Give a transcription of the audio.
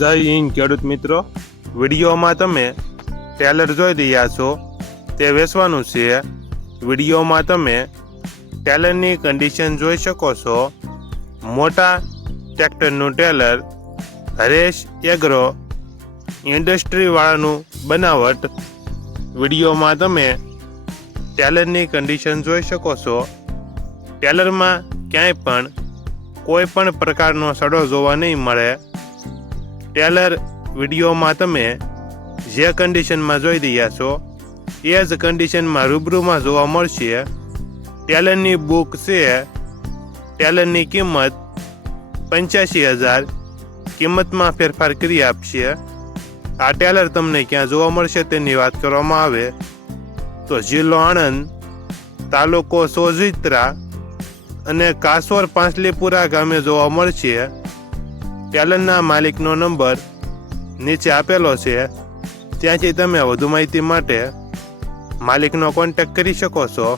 જય હિન્દ ખેડૂત મિત્રો, વિડીયોમાં તમે ટેલર જોઈ રહ્યા છો તે વેચવાનું છે. વિડીયોમાં તમે ટેલરની કન્ડિશન જોઈ શકો છો. મોટા ટ્રેક્ટરનું ટેલર, હરેશ એગ્રો ઇન્ડસ્ટ્રીવાળાનું બનાવટ. વિડીયોમાં તમે ટેલરની કન્ડિશન જોઈ શકો છો. ટેલરમાં ક્યાંય પણ કોઈ પણ પ્રકારનો સડો જોવા નહીં મળે. ટેલર વિડીયોમાં તમે જે કન્ડિશનમાં જોઈ રહ્યા છો એ જ કન્ડિશનમાં રૂબરૂમાં જોવા મળશે. ટેલરની બુક છે. ટેલરની કિંમત 85,000 કિંમતમાં ફેરફાર કરી આપશે. આ ટેલર તમને ક્યાં જોવા મળશે તેની વાત કરવામાં આવે તો જિલ્લો આણંદ, તાલુકો સોજિત્રા અને કાસોર પાંચલીપુરા ગામે જોવા મળશે. ટેલરના માલિકનો નંબર નીચે આપેલો છે, ત્યાંથી તમે વધુ માહિતી માટે માલિકનો કોન્ટેક્ટ કરી શકો છો.